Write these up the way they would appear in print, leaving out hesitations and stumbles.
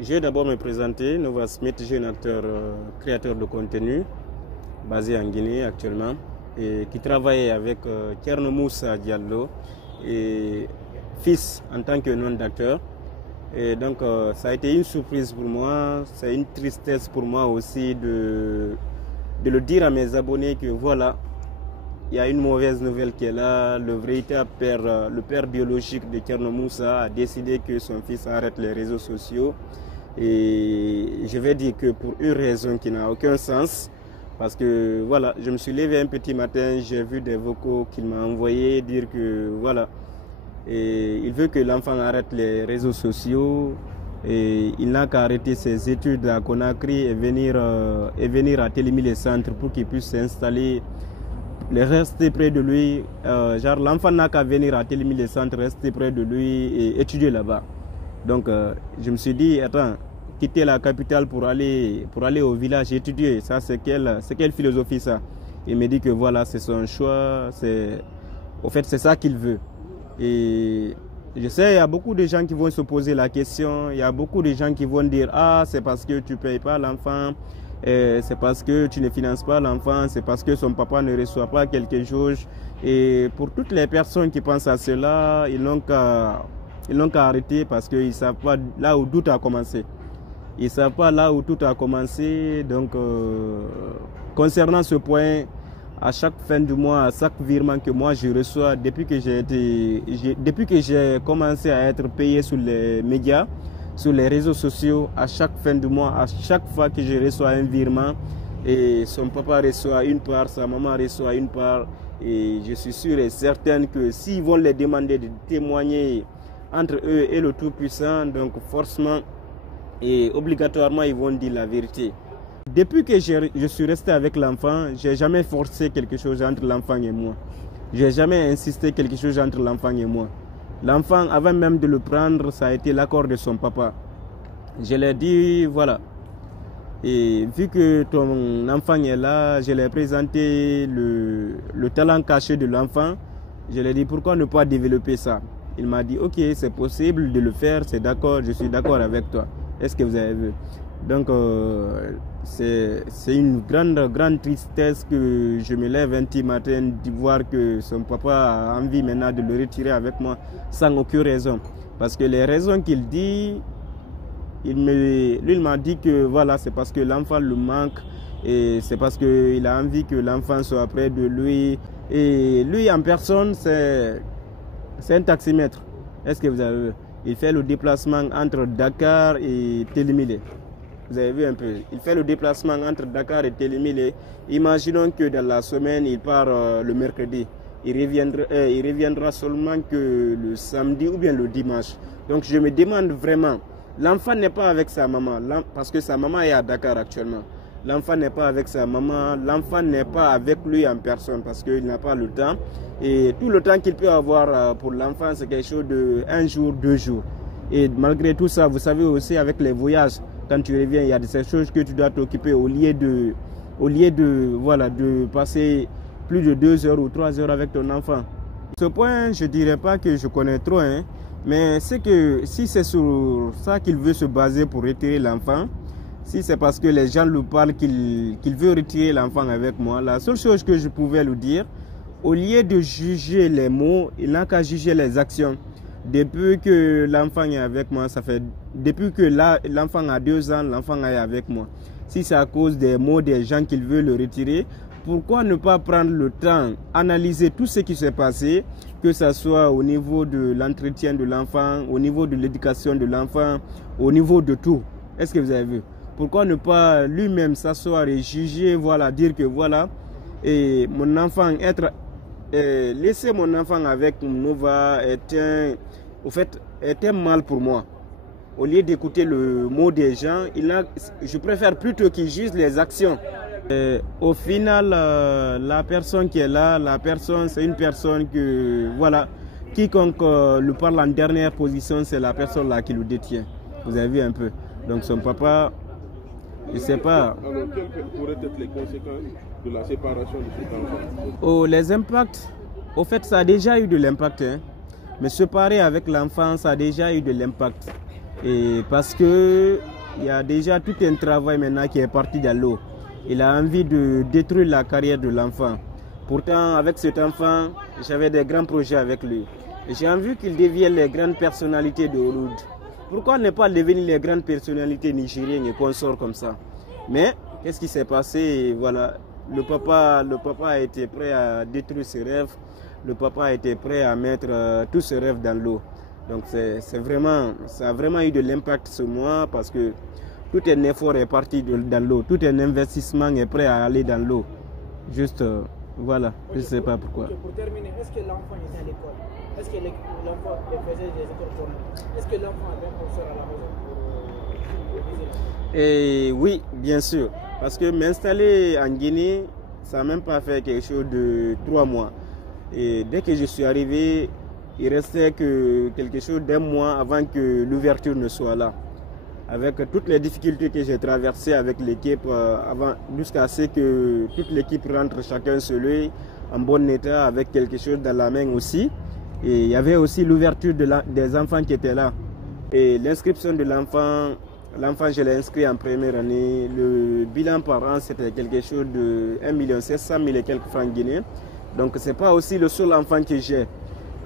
Je vais d'abord me présenter. Nova Smith, je suis un acteur créateur de contenu basé en Guinée actuellement et qui travaille avec Thierno Moussa Diallo et fils en tant que nom d'acteur. Et donc ça a été une surprise pour moi, c'est une tristesse pour moi aussi de le dire à mes abonnés que voilà, il y a une mauvaise nouvelle qui est là. Le véritable père, le père biologique de Thierno Moussa a décidé que son fils arrête les réseaux sociaux. Et je vais dire que pour une raison qui n'a aucun sens, parce que voilà, je me suis levé un petit matin, j'ai vu des vocaux qu'il m'a envoyés dire que voilà, et il veut que l'enfant arrête les réseaux sociaux et il n'a qu'à arrêter ses études à Conakry et venir à Télémile Centre pour qu'il puisse s'installer, rester près de lui. Genre l'enfant n'a qu'à venir à Télémile Centre, rester près de lui et étudier là-bas. Donc je me suis dit, attends, quitter la capitale pour aller au village étudier, ça c'est quelle philosophie ça? Il me dit que voilà, c'est son choix, au fait c'est ça qu'il veut. Et je sais, il y a beaucoup de gens qui vont se poser la question, il y a beaucoup de gens qui vont dire, ah c'est parce que tu ne payes pas l'enfant, c'est parce que tu ne finances pas l'enfant, c'est parce que son papa ne reçoit pas quelque chose. Et pour toutes les personnes qui pensent à cela, ils n'ont qu'à arrêter parce qu'ils ne savent pas là où tout a commencé. Ils ne savent pas là où tout a commencé. Donc, concernant ce point, à chaque fin du mois, à chaque virement que moi je reçois, depuis que j'ai commencé à être payé sur les médias, sur les réseaux sociaux, à chaque fin du mois, à chaque fois que je reçois un virement, et son papa reçoit une part, sa maman reçoit une part, et je suis sûr et certain que s'ils vont les demander de témoigner entre eux et le Tout-Puissant, donc forcément et obligatoirement ils vont dire la vérité. Depuis que je suis resté avec l'enfant, je n'ai jamais forcé quelque chose entre l'enfant et moi. Je n'ai jamais insisté quelque chose entre l'enfant et moi. L'enfant, avant même de le prendre, ça a été l'accord de son papa. Je lui ai dit, voilà, et vu que ton enfant est là, je lui ai présenté le talent caché de l'enfant. Je lui ai dit, pourquoi ne pas développer ça? Il m'a dit, ok, c'est possible de le faire, c'est d'accord, je suis d'accord avec toi. Est-ce que vous avez vu? Donc, c'est une grande tristesse que je me lève un petit matin de voir que son papa a envie maintenant de le retirer avec moi sans aucune raison. Parce que les raisons qu'il dit, lui il m'a dit que voilà, c'est parce que l'enfant le manque et c'est parce qu'il a envie que l'enfant soit près de lui. Et lui en personne, c'est un taximètre. Est-ce que vous avez vu? Il fait le déplacement entre Dakar et Télémile. Vous avez vu un peu? Il fait le déplacement entre Dakar et Télémile. Imaginons que dans la semaine, il part le mercredi. Il reviendra seulement que le samedi ou bien le dimanche. Donc je me demande vraiment, l'enfant n'est pas avec sa maman, parce que sa maman est à Dakar actuellement. L'enfant n'est pas avec sa maman, l'enfant n'est pas avec lui en personne parce qu'il n'a pas le temps. Et tout le temps qu'il peut avoir pour l'enfant, c'est quelque chose de 1 jour, 2 jours. Et malgré tout ça, vous savez aussi avec les voyages, quand tu reviens, il y a des choses que tu dois t'occuper au lieu de passer plus de 2 heures ou 3 heures avec ton enfant. Ce point, je ne dirais pas que je connais trop, hein, mais c'est que si c'est sur ça qu'il veut se baser pour retirer l'enfant, si c'est parce que les gens lui parlent qu'il veut retirer l'enfant avec moi, la seule chose que je pouvais lui dire, au lieu de juger les mots, il n'a qu'à juger les actions. Depuis que l'enfant est avec moi, depuis que l'enfant a 2 ans, l'enfant est avec moi. Si c'est à cause des mots des gens qu'il veut le retirer, pourquoi ne pas prendre le temps, analyser tout ce qui s'est passé, que ce soit au niveau de l'entretien de l'enfant, au niveau de l'éducation de l'enfant, au niveau de tout. Est-ce que vous avez vu? Pourquoi ne pas lui-même s'asseoir et juger, voilà, dire que voilà, et mon enfant laisser mon enfant avec Nova est un mal pour moi. Au lieu d'écouter le mot des gens, je préfère plutôt qu'il juge les actions. Au final, la personne qui est là, c'est une personne que, voilà, quiconque lui parle en dernière position, c'est la personne là qui le détient. Vous avez vu un peu. Donc son papa, je ne sais pas. Alors, quelles pourraient être les conséquences de la séparation de cet enfant? Oh, les impacts, au fait, ça a déjà eu de l'impact. Hein. Mais séparer avec l'enfant, ça a déjà eu de l'impact. Et parce que il y a déjà tout un travail maintenant qui est parti dans l'eau. Il a envie de détruire la carrière de l'enfant. Pourtant, avec cet enfant, j'avais des grands projets avec lui. J'ai envie qu'il devienne les grandes personnalités de Hollywood. Pourquoi ne pas devenir les grandes personnalités nigériennes et consorts comme ça? Mais qu'est-ce qui s'est passé? Voilà, le papa a été prêt à détruire ses rêves. Le papa a été prêt à mettre tous ses rêves dans l'eau. Donc ça a vraiment eu de l'impact sur moi parce que tout un effort est parti dans l'eau. Tout un investissement est prêt à aller dans l'eau. Juste, voilà, je ne sais pas pourquoi. Pour terminer, est-ce que l'enfant était à l'école? Est-ce que l'enfant faisait des écoles formelles? Est-ce que l'enfant avait un professeur à la maison pour viser? Et oui, bien sûr. Parce que m'installer en Guinée, ça n'a même pas fait quelque chose de 3 mois. Et dès que je suis arrivé, il restait que quelque chose d'un mois avant que l'ouverture ne soit là. Avec toutes les difficultés que j'ai traversées avec l'équipe, jusqu'à ce que toute l'équipe rentre chacun chez lui en bon état avec quelque chose dans la main aussi. Et il y avait aussi l'ouverture des enfants qui étaient là. Et l'inscription de l'enfant, je l'ai inscrit en première année. Le bilan par an, c'était quelque chose de 1 700 000 et quelques francs guinéens. Donc ce n'est pas aussi le seul enfant que j'ai.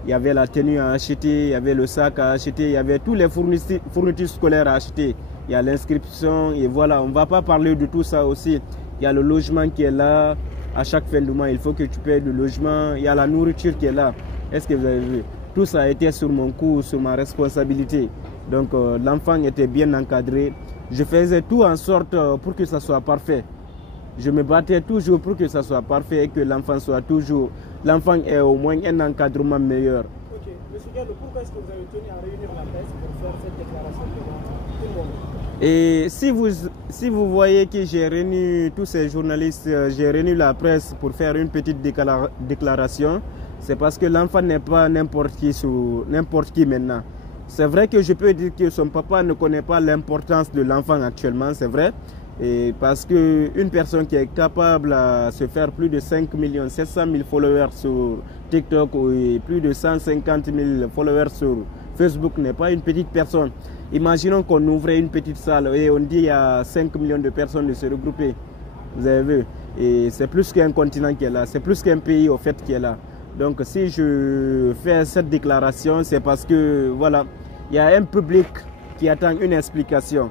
Il y avait la tenue à acheter, il y avait le sac à acheter, il y avait tous les fournitures scolaires à acheter. Il y a l'inscription et voilà, on ne va pas parler de tout ça aussi. Il y a le logement qui est là. À chaque fin du mois, il faut que tu payes le logement. Il y a la nourriture qui est là. Est-ce que vous avez vu? Tout ça a été sur mon coup, sur ma responsabilité. Donc l'enfant était bien encadré. Je faisais tout en sorte pour que ça soit parfait. Je me battais toujours pour que ça soit parfait et que l'enfant soit toujours... L'enfant ait au moins un encadrement meilleur. Ok. Monsieur Diallo, pourquoi est-ce que vous avez tenu à réunir la presse pour faire cette déclaration devant tout le monde? Et si vous voyez que j'ai réuni tous ces journalistes, j'ai réuni la presse pour faire une petite déclaration, c'est parce que l'enfant n'est pas n'importe qui maintenant. C'est vrai que je peux dire que son papa ne connaît pas l'importance de l'enfant actuellement, c'est vrai. Et parce qu'une personne qui est capable de se faire plus de 5 700 000 followers sur TikTok et plus de 150 000 followers sur Facebook n'est pas une petite personne. Imaginons qu'on ouvrait une petite salle et on dit qu'il y a 5 millions de personnes de se regrouper. Vous avez vu? Et c'est plus qu'un continent qui est là, c'est plus qu'un pays au fait qui est là. Donc si je fais cette déclaration, c'est parce que voilà, il y a un public qui attend une explication.